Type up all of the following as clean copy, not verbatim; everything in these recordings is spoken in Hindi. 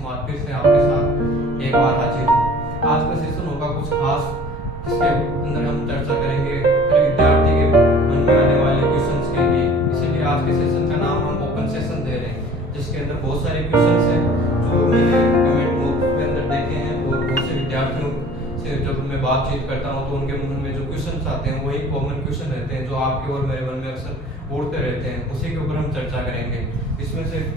समाज फिर से आपके साथ एक बार हाजिर हूँ। आज का सेशन होगा कुछ खास, जिसके अंदर हम चर्चा करेंगे हर विद्यार्थी के मन में आने वाले क्वेश्चंस के लिए। इसीलिए आज के सेशन का नाम हम ओपन सेशन दे रहे हैं, जिसके अंदर बहुत सारे क्वेश्चंस हैं जो मैंने कमेंट बॉक्स के अंदर देखे हैं, और बहुत से विद्यार्थियों से जब मैं बातचीत करता हूँ तो उनके मन में जो क्वेश्चंस आते हैं वही कॉमन क्वेश्चन रहते हैं जो आपके और मेरे मन में अक्सर उड़ते रहते हैं। उसी के ऊपर हम चर्चा करेंगे। इसमें से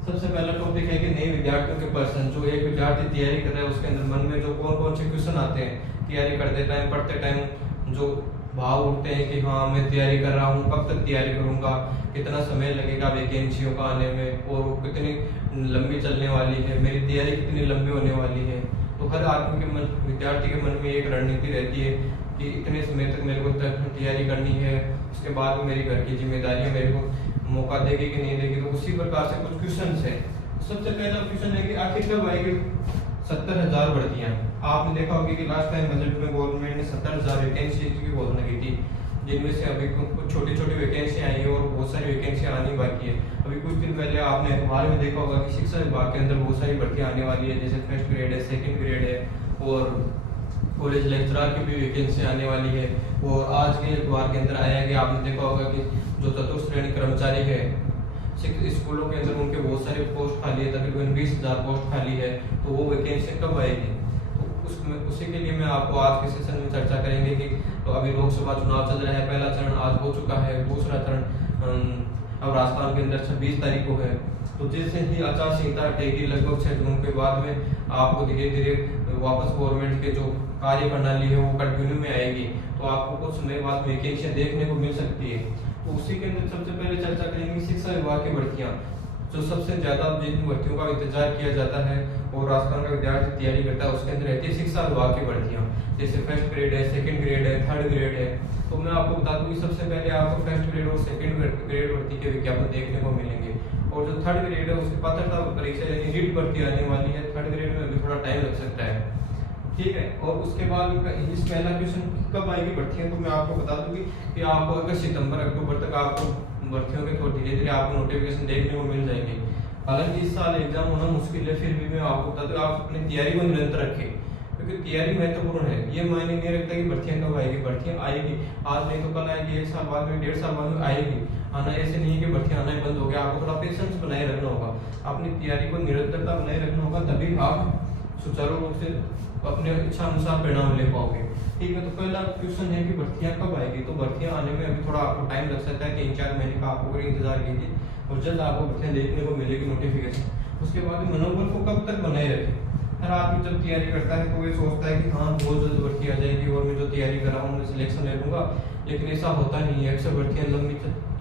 सबसे पहला टॉपिक है कि नए विद्यार्थियों के पर्सन, जो एक विद्यार्थी तैयारी कर रहा है उसके अंदर मन में जो कौन कौन से क्वेश्चन आते हैं तैयारी करते टाइम, पढ़ते टाइम, जो भाव उठते हैं कि हाँ मैं तैयारी कर रहा हूँ, कब तक तैयारी करूँगा, कितना समय लगेगा वैकेंसियों का आने में, और कितनी लंबी चलने वाली है, मेरी तैयारी कितनी लंबी होने वाली है। तो हर आदमी के मन, विद्यार्थी के मन में एक रणनीति रहती है कि इतने समय तक मेरे को तैयारी करनी है, उसके बाद मेरी घर की जिम्मेदारियां मेरे को मौका देगी कि नहीं देगी। तो उसी प्रकार से कुछ क्वेश्चन है। सबसे पहला क्वेश्चन है कि आखिर कब आएगी 70,000 भर्तियां। आपने देखा होगा कि लास्ट टाइम बजट में गवर्नमेंट ने 70,000 वैकेंसी की घोषणा की थी, जिनमें से अभी कुछ छोटी छोटी वैकेंसी आई है और बहुत सारी वैकेंसी आनी बाकी है। अभी कुछ दिन पहले आपने अखबार में देखा होगा कि शिक्षा विभाग के अंदर बहुत सारी भर्तियां आने वाली है, जैसे फर्स्ट ग्रेड है, सेकंड ग्रेड है, और कॉलेज लेक्चरर की भी वैकेंसी आने वाली है। और आज के अखबार के अंदर आया कि आपने देखा होगा कि जो चतुर्थ श्रेणी कर्मचारी है स्कूलों के अंदर, उनके बहुत सारे पोस्ट खाली है, तकरीबन 20,000 पोस्ट खाली है। तो वो वैकेंसी कब आएगी, तो उसमें उसी के लिए मैं आपको आज के सेशन में चर्चा करेंगे कि तो अभी लोकसभा चुनाव चल रहा है, पहला चरण आज हो चुका है, दूसरा चरण अब राजस्थान के अंदर 26 तारीख को है। तो जैसे ही आचार संहिता हटेगी लगभग 6 जून के बाद में आपको धीरे धीरे वापस गवर्नमेंट के जो कार्य प्रणाली है वो कंटिन्यू में आएगी, तो आपको कुछ समय बाद वैकेंसियां देखने को मिल सकती है। तो उसी के अंदर सबसे पहले चर्चा करेंगे शिक्षा विभाग की भर्तियां, जो सबसे ज्यादा जिन भर्तियों का इंतजार किया जाता है और राजस्थान का विद्यार्थी तैयारी करता है उसके अंदर रहती है शिक्षा विभाग की भर्तियां, जैसे फर्स्ट ग्रेड है, सेकंड ग्रेड है, थर्ड ग्रेड है। तो मैं आपको बता दूं कि सबसे पहले आपको फर्स्ट ग्रेड और सेकंड ग्रेड भर्ती के विज्ञापन देखने को मिलेंगे, और जो थर्ड ग्रेड है उसकी पात्रता परीक्षा यानी रीट भर्ती आने वाली है। थर्ड ग्रेड में अभी थोड़ा टाइम लग सकता है, ठीक है। और उसके बाद इस पहला क्वेश्चन कब आएगी भर्तियां, तो मैं आपको बता दूं कि आपको अगस्त सितंबर अक्टूबर तक आपको भर्तियों के थोड़ी धीरे धीरे आपको नोटिफिकेशन देखने को मिल जाएंगे। हालांकि इस साल एग्जाम होना मुश्किल है, फिर भी मैं आपको बता दूं आप अपनी तैयारी को निरंतर रखें, क्योंकि तैयारी महत्वपूर्ण है। ये मायने नहीं रखता कि भर्तियां कब आएगी, भर्तियां आएगी, आज नहीं तो कल आएगी, 1 साल बाद में, 1.5 साल बाद में आएगी। आना ऐसे नहीं है कि भर्तियां आना ही बंद हो गया, आपको थोड़ा पेशेंस बनाए रखना होगा, अपनी तैयारी को निरंतरता बनाए रखना होगा, तभी आप सुचारू रूप से अपने इच्छा अनुसार परिणाम ले पाओगे, ठीक है। तो पहला क्वेश्चन है कि भर्तियां कब आएगी, तो भर्तियां आने में अभी थोड़ा आपको टाइम लग सकता है, 3-4 महीने का आपको इंतजार कीजिए, और जल्द आपको भर्तियां देखने को मिलेगी नोटिफिकेशन। उसके बाद मनोबल को कब तक बनाए रखें। हर आदमी जब तैयारी करता है तो ये सोचता है कि हाँ बहुत जल्द भर्ती आ जाएगी और मैं जो तैयारी कर रहा हूँ मैं सिलेक्शन ले लूंगा, लेकिन ऐसा होता नहीं है। अक्सर भर्तियां लंबी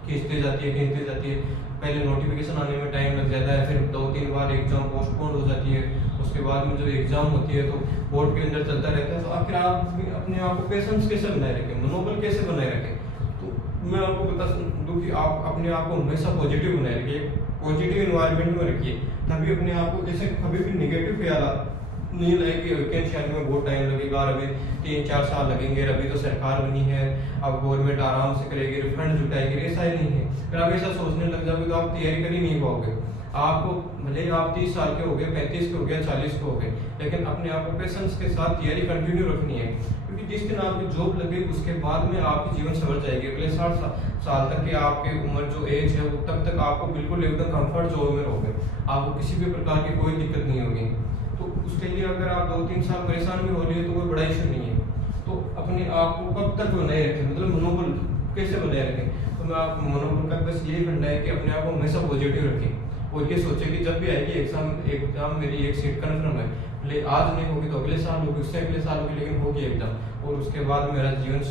खींचती जाती है, पहले नोटिफिकेशन आने में टाइम लग जाता है, फिर 2-3 बार एग्जाम पोस्टपोन हो जाती है, उसके बाद में जो एग्जाम होती है तो बोर्ड के अंदर चलता रहता है। तो आखिर आप अपने आप को पेशेंस कैसे बनाए रखें, मनोबल कैसे बनाए रखें, तो मैं आपको बता दूं कि आप अपने आप को हमेशा पॉजिटिव बनाए रखिए, पॉजिटिव एनवायरनमेंट में रखिए, तभी अपने आप को, जैसे कभी भी नेगेटिव ख्याल नहीं लाए कि वैकेंसी आने में बहुत टाइम लगेगा, अभी 3-4 साल लगेंगे, अभी तो सरकार बनी है, अब गवर्नमेंट आराम से करेगी, रिफंड जुटाएगी, ऐसा ही नहीं है। अगर आप ऐसा सोचने लग जाओगे तो आप तैयारी कर ही नहीं पाओगे। आपको भले ही आप 30 साल के हो गए, 35 के हो गए, 40 के हो गए, लेकिन अपने आप को पेशेंस के साथ तैयारी कंटिन्यू रखनी है, क्योंकि जिस दिन आपकी जॉब लगे उसके बाद में आपकी जीवन संवर जाएगी। अगले 60 साल तक की आपकी उम्र जो एज है वो तब तक आपको बिल्कुल एकदम कंफर्ट जोन में रहोगे, आपको किसी भी प्रकार की कोई दिक्कत नहीं होगी। तो उसके लिए अगर आप 2-3 साल परेशान भी हो रही है तो कोई बड़ा इशू नहीं है। तो अपने आप को कब तक बनाए रखें, मतलब मनोबल कैसे बनाए रखें, तो मैं आप मनोबल का बस यही फंडा है कि अपने आप को हमेशा पॉजिटिव रखें, और ये सोचे कि जब भी आएगी एग्जाम मेरी एक सीट कन्फर्म है, भले आज नहीं होगी तो अगले साल होगी, उससे अगले साल होगी, लेकिन होगी एग्जाम, और उसके बाद मेरा जीवन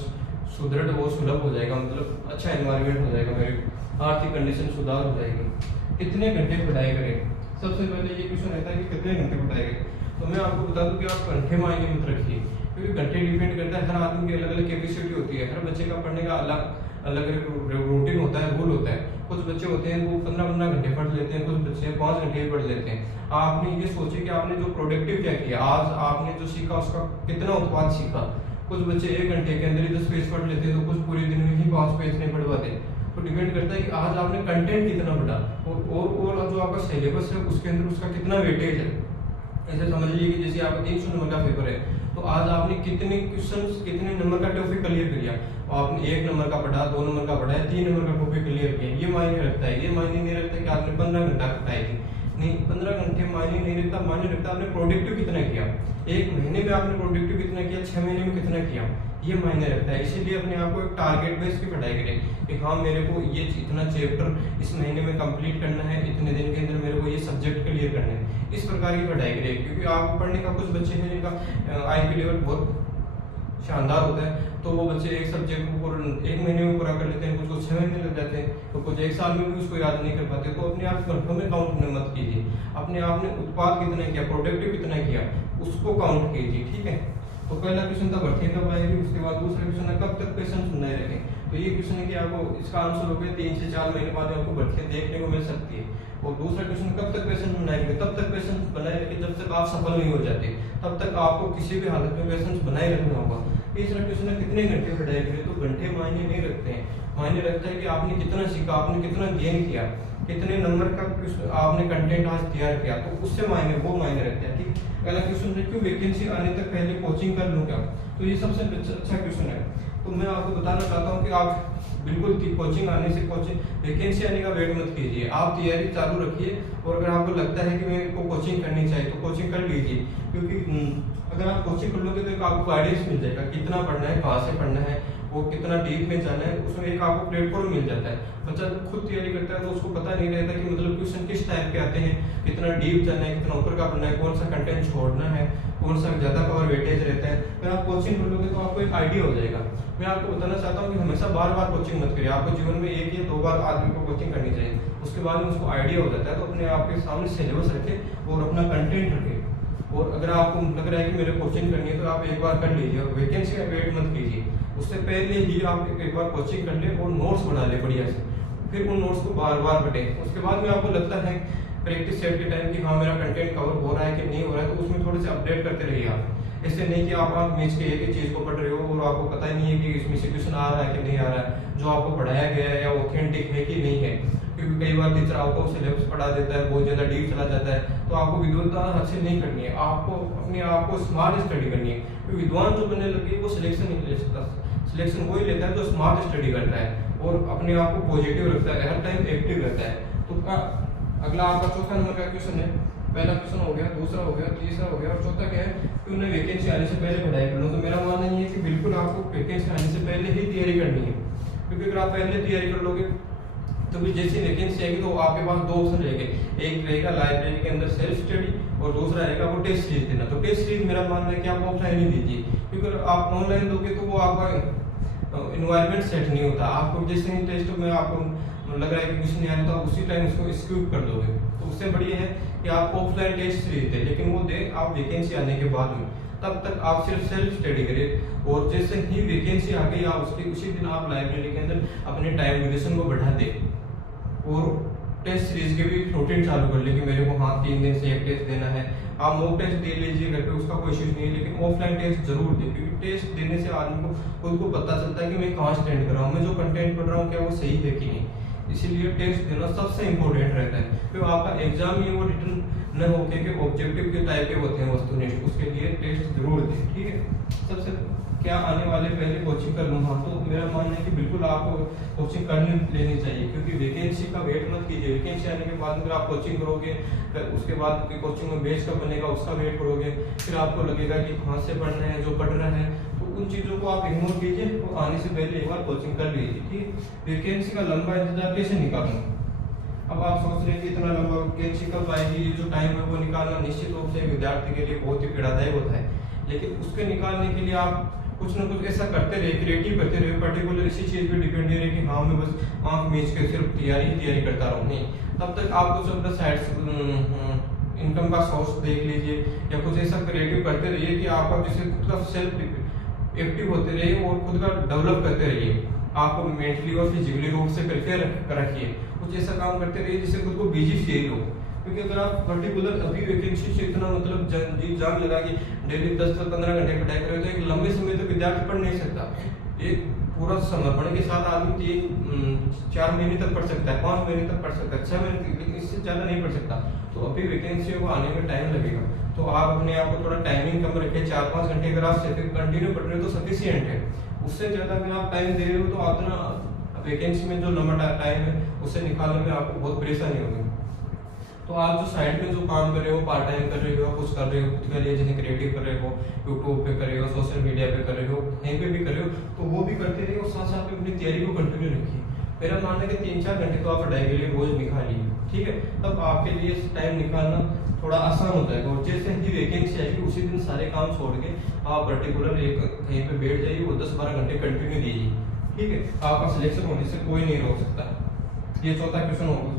सुदृढ़ और सुलभ हो जाएगा, मतलब अच्छा एनवायरनमेंट हो जाएगा, मेरी आर्थिक कंडीशन सुधार हो जाएगी। कितने घंटे पढ़ाई करें, सबसे पहले ये क्वेश्चन रहता है कि कितने घंटे पढ़ाई करें। तो मैं आपको बता दूं कि आप घंटे मायने मत रखिए, क्योंकि घंटे डिपेंड करता है, हर आदमी की अलग अलग कैपेसिटी होती है, हर बच्चे का पढ़ने का अलग अलग रूटीन होता है, रूल होता है। कुछ बच्चे होते हैं वो 15-15 घंटे पढ़ लेते हैं, कुछ बच्चे 5 घंटे भी पढ़ लेते हैं। आपने ये सोचे कि आपने जो प्रोडक्टिव क्या किया, आज आपने जो सीखा उसका कितना उत्पाद सीखा। कुछ बच्चे 1 घंटे के अंदर ही 10 पेज पढ़ लेते हैं, तो कुछ पूरे दिन में ही 5 पेज नहीं पढ़ पाते। तो डिपेंड करता है कि आज आपने कंटेंट कितना पढ़ा और जो आपका सिलेबस है उसके अंदर उसका कितना वेटेज है। ऐसे समझ लीजिए कि जैसे आपका 300 नंबर का पेपर है, तो आज आपने कितने क्वेश्चंस कितने नंबर का टॉपिक क्लियर किया। आपने 1 नंबर का पढ़ा, 2 नंबर का पढ़ा है, 3 नंबर का टॉपिक क्लियर किया, ये मायने रखता है। ये मायने नहीं रखता कि आपने 15 घंटा पढ़ाई थी, नहीं 15 घंटे मायने नहीं रखता। मायने रखता आपने प्रोडक्टिव कितना किया, 1 महीने में आपने प्रोडक्टिव कितना किया, 6 महीने में कितना किया, ये मायने रखता है। इसीलिए अपने आप को एक टारगेट बेस की पढ़ाई करें कि हाँ मेरे को ये इतना चैप्टर इस महीने में कंप्लीट करना है, इतने दिन के अंदर मेरे को ये सब्जेक्ट क्लियर करना है, इस प्रकार की पढ़ाई करें। क्योंकि आप पढ़ने का कुछ बच्चे हैं जिनका IQ लेवल बहुत शानदार होता है, तो वो बच्चे एक सब्जेक्ट को 1 महीने में पूरा कर लेते हैं, कुछ को 6 महीने लग जाते हैं, तो कुछ 1 साल में भी उसको याद नहीं कर पाते। तो अपने आप घंटों में काउंट मत कीजिए, अपने आप ने उत्पाद कितना किया, प्रोडक्टिव कितना किया, उसको काउंट कीजिए, ठीक है। तो पहला क्वेश्चन था भर्ती कब आएगी, उसके बाद दूसरा क्वेश्चन है कब तक पेशेंस बनाए रखें। तो ये क्वेश्चन है कि आपको इसका आंसर हो गया 3 से 4 महीने बाद आपको भर्ती देखने को मिल सकती है। और दूसरा क्वेश्चन कब तक पेशेंस बनाए रखें, तब तक पेशेंस बनाए रखें जब तक आप सफल नहीं हो जाते, तब तक आपको किसी भी हालत में पेशेंस बनाए रखना होगा। तीसरा क्वेश्चन है कितने घंटे पढ़ाई करें, तो घंटे मायने नहीं रखते हैं, मायने रखता है कि आपने कितना सीखा, आपने कितना गेन किया, कितने नंबर का आपने कंटेंट आज तैयार किया, तो उससे मायने वो मायने रखते हैं, ठीक। पहला क्वेश्चन है क्यों वैकेंसी आने तक पहले कोचिंग कर लूं क्या, तो ये सबसे अच्छा क्वेश्चन है। तो मैं आपको बताना चाहता हूँ कि आप बिल्कुल कोचिंग आने से वैकेंसी आने का वेट मत कीजिए, आप तैयारी चालू रखिए। और अगर आपको लगता है कि मेरे को कोचिंग करनी चाहिए तो कोचिंग कर लीजिए, क्योंकि अगर आप कोचिंग कर लोगे तो एक आपको आइडियाज मिल जाएगा कितना पढ़ना है, कहाँ से पढ़ना है, वो कितना डीप में जाना है, उसमें एक आपको प्लेटफॉर्म मिल जाता है। बच्चा जब खुद तैयारी करता है तो उसको पता नहीं रहता कि मतलब क्वेश्चन किस टाइप के आते हैं, कितना डीप जाना है, कितना ऊपर का पढ़ना है, कौन सा कंटेंट छोड़ना है, कौन सा ज्यादा कवर वेटेज रहता है। अगर आप कोचिंग कर लोगे तो आपको एक आइडिया हो जाएगा। मैं आपको बताना चाहता हूँ कि हमेशा बार बार कोचिंग मत करिए, आपको जीवन में 1 या 2 बार आदमी को कोचिंग करनी चाहिए, उसके बाद में उसको आइडिया हो जाता है। तो अपने आपके सामने सिलेबस रखे और अपना कंटेंट रखे। और अगर आपको लग रहा है कि मेरे कोचिंग करनी है तो आप एक बार कर लीजिए और वैकेंसी का वेट मत कीजिए, उससे पहले ही आप एक बार कोचिंग कर ले और नोट्स बना ले बढ़िया से, फिर उन नोट्स को बार बार पढ़ें। उसके बाद में आपको लगता है प्रैक्टिस सेट के टाइम कि हाँ मेरा कंटेंट कवर हो रहा है कि नहीं हो रहा है, तो उसमें थोड़े से अपडेट करते रहिए आप। ऐसे नहीं कि आप मीच के एक ही चीज को पढ़ रहे हो और आपको पता ही नहीं है कि इसमें से क्वेश्चन आ रहा है कि नहीं आ रहा है, जो आपको पढ़ाया गया है या ऑथेंटिक है कि नहीं है। क्योंकि कई बार टीचर आपको सिलेबस पढ़ा देता है, बहुत ज्यादा डीप चला जाता है, तो आपको विद्वता हासिल नहीं करनी है, आपको अपने आप को स्मार्ट स्टडी करनी है। क्योंकि विद्वान जो बनने लगे वो सिलेक्शन नहीं ले सकता, सिलेक्शन वही लेता है जो स्मार्ट स्टडी करता है और अपने आप को पॉजिटिव रखता है, हर टाइम एक्टिव रहता है। तो अगला आपका चौथा नंबर का क्वेश्चन है, पहला क्वेश्चन हो गया, दूसरा हो गया, तीसरा हो गया और चौथा क्या है कि उन्हें वैकेंसी आने से पहले पढ़ाई कर लो। तो मेरा मानना ये है कि बिल्कुल आपको वैकेंसी आने से पहले ही तैयारी करनी है, क्योंकि अगर आप पहले तैयारी कर लोगे तो भी जैसी वैकेंसी आएगी तो आपके पास 2 ऑप्शन रहेंगे, एक रहेगा लाइब्रेरी के अंदर सेल्फ स्टडी और दूसरा रहेगा वो टेस्ट सीरीज देना। तो टेस्ट सीरीज मेरा मानना है कि आप ऑफलाइन ही दीजिए, क्योंकि अगर आप ऑनलाइन दोगे तो वो आपका इन्वायरमेंट सेट नहीं होता। आपको जैसे ही टेस्ट में आपको लग रहा है कि कुछ नहीं आता, उसी टाइम उसको स्किप कर दोगे। तो उससे बढ़िया है कि आप ऑफलाइन टेस्ट सीरीज दें, लेकिन वो दे आप वैकेंसी आने के बाद में, तब तक आप सिर्फ सेल्फ स्टडी करें। और जैसे ही वैकेंसी आ गई आप उसके उसी दिन आप लाइब्रेरी के अंदर अपने टाइम ड्यूरेशन को बढ़ा दें और टेस्ट सीरीज के भी रूटीन चालू कर ले कि मेरे को हाँ 3 दिन से एक टेस्ट देना है। आप मॉक टेस्ट दे लीजिए घर पे, उसका कोई इश्यू नहीं है, लेकिन ऑफलाइन टेस्ट जरूर दें, क्योंकि टेस्ट देने से आदमी को खुद को पता चलता है कि मैं कहाँ स्टैंड कर रहा हूँ, मैं जो कंटेंट पढ़ रहा हूँ क्या वो सही है कि नहीं। इसीलिए टेस्ट देना सबसे इंपॉर्टेंट रहता है। फिर आपका एग्जाम ये वो रिटर्न न होके कि ऑब्जेक्टिव के टाइप के होते हैं वस्तुनिष्ठ, उसके लिए टेस्ट जरूर दें, ठीक है। सबसे क्या आने वाले पहले कोचिंग कर लूँगा, तो मेरा मानना है कि बिल्कुल आपको कोचिंग करनी लेनी चाहिए, क्योंकि वैकेंसी का वेट मत कीजिए। वैकेंसी आने के बाद अगर आप कोचिंग करोगे फिर उसके बाद कोचिंग में बेच कब बनेगा उसका वेट करोगे, फिर आपको लगेगा कि कहाँ से पढ़ना है, जो पढ़ रहा है, तो उन चीज़ों को आप इग्नोर कीजिए और आने से पहले एक बार कोचिंग कर लीजिए, ठीक। वैकेंसी का लंबा इंतजार कैसे निकालूँ, अब आप सोच रहे हैं कि इतना लंबा वैकेंसी कब आएगी, ये जो टाइम है वो निकालना निश्चित रूप से विद्यार्थी के लिए बहुत ही पीड़ादायक होता है। लेकिन उसके निकालने के लिए आप कुछ ना कुछ ऐसा करते रहे, क्रिएटिव करते रहे, पर्टिकुलर इसी चीज पे डिपेंड नहीं रहे कि हाँ मैं बस आंख मीच के सिर्फ तैयारी करता रहूँ, नहीं। तब तक आप कुछ अपना साइड इनकम का सोर्स देख लीजिए या कुछ ऐसा क्रिएटिव करते रहिए कि आपका जैसे खुद का सेल्फ एक्टिव होते रहिए और खुद का डेवलप करते रहिए। आपको मेंटली और फिजिकली रूप से करके रखिए, कुछ ऐसा काम करते रहिए जिससे खुद को बिजी फील हो। क्योंकि अगर आप पर्टिकुलर अभी वैकेंसी से इतना मतलब जान लगा कि डेली 10 से 15 घंटे पढ़ाई करें तो एक लंबे समय तक विद्यार्थी पढ़ नहीं सकता। एक पूरा समर्पण के साथ आदमी 4 महीने तक पढ़ सकता है, 5 महीने तक पढ़ सकता है, 6 महीने तक, लेकिन इससे ज़्यादा नहीं पढ़ सकता। तो अभी वैकेंसियों को आने में टाइम लगेगा, तो आप अपने आप को थोड़ा टाइमिंग कम रखें। 4-5 घंटे अगर आप कंटिन्यू पढ़ रहे हो तो सफिशियंट है। उससे ज़्यादा अगर आप टाइम दे रहे हो तो आप ना वैकेंसी में जो लंबा टाइम है उसे निकालने में आपको बहुत परेशानी होगी। तो आप जो साइड में जो काम कर रहे हो, पार्ट टाइम कर रहे हो, कुछ कर रहे हो खुद के लिए, जैसे क्रिएटिव कर रहे हो, यूट्यूब पे कर रहे हो, सोशल मीडिया पे कर रहे हो, कहीं पे भी कर रहे हो, तो वो भी करते रहिए और साथ साथ में अपनी तैयारी को कंटिन्यू रखिए। मेरा मानना है कि 3-4 घंटे तो आप पढ़ाई के लिए रोज निकालिए, ठीक है। तब आपके लिए टाइम निकालना थोड़ा आसान हो जाएगा। और जैसे ही वैकेंसी आएगी उसी दिन सारे काम छोड़ के आप पर्टिकुलर कहीं पे बैठ जाइए और 10-12 घंटे कंटिन्यू दीजिए, ठीक है। आपका सिलेक्शन होने से कोई नहीं रोक सकता। ये चौथा क्वेश्चन होगा,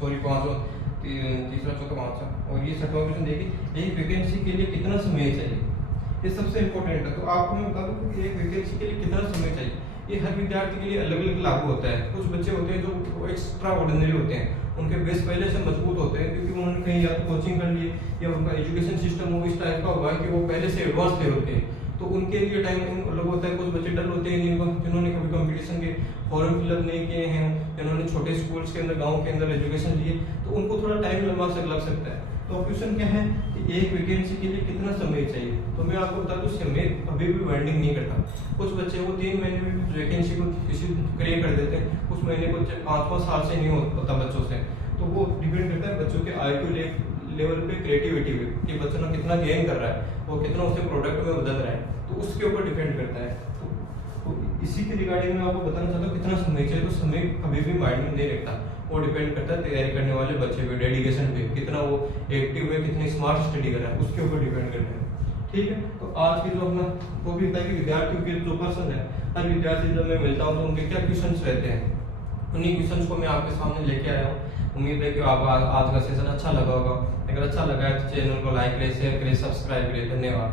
सॉरी पांचवा, तीसरा, चौथा, पांचवा, और ये छठवां क्वेश्चन देखिए, एक वैकेंसी के लिए कितना समय चाहिए, ये सबसे इंपॉर्टेंट है। तो आपको मैं बता दूं कि एक वैकेंसी के लिए कितना समय चाहिए, ये हर विद्यार्थी के लिए अलग अलग लागू होता है। कुछ बच्चे होते हैं जो एक्स्ट्रा ऑर्डिनरी होते हैं, उनके बेस पहले से मजबूत होते हैं क्योंकि उन्होंने कहीं या तो कोचिंग कर लिए या उनका एजुकेशन सिस्टम वो इस टाइप का हुआ है कि वो पहले से एडवांस लेवल के, तो उनके लिए टाइम अलग होता है। कुछ बच्चे डल होते हैं जिन्होंने कभी कंपटीशन के फॉर्म फिलअप नहीं किए हैं, जिन्होंने छोटे स्कूल्स के अंदर, गाँव के अंदर एजुकेशन लिए, तो उनको थोड़ा टाइम लग सकता है। तो क्वेश्चन क्या है कि एक वैकेंसी के लिए कितना समय चाहिए, तो मैं आपको बता दूं समय अभी भी वाइंडिंग नहीं करता। कुछ बच्चे वो 3 महीने में वैकेंसी को किसी क्लियर कर देते हैं, कुछ महीने को 5-5 साल से नहीं होता बच्चों से। तो वो डिपेंड करता है बच्चों के IQ लेवल पे, क्रिएटिविटी पे, कि बच्चा कितना गेन कर रहा है, वो कितना उसे प्रोडक्ट में बदल रहा है, तो उसके ऊपर डिपेंड करता है। तो इसी के रिगार्डिंग में आपको बताना चाहता हूँ कितना समय चाहिए। तो समय कभी भी माइंड में नहीं रखता, वो डिपेंड करता है तैयारी करने वाले बच्चे पे, डेडिकेशन पे, कितना वो एक्टिव है, कितनी स्मार्ट स्टडी कर रहा है, उसके ऊपर डिपेंड करता है, ठीक है। तो आज की जो अपना वो भी होता है कि विद्यार्थियों के जो पर्सन है, हर विद्यार्थी जब मैं मिलता हूँ तो उनके क्या क्वेश्चन रहते हैं, उन्हीं क्वेश्चन को मैं आपके सामने लेके आया हूँ। उम्मीद है कि आपको आज का सेशन अच्छा लगा होगा। अगर अच्छा लगा है तो चैनल को लाइक करें, शेयर करें, सब्सक्राइब करें। धन्यवाद।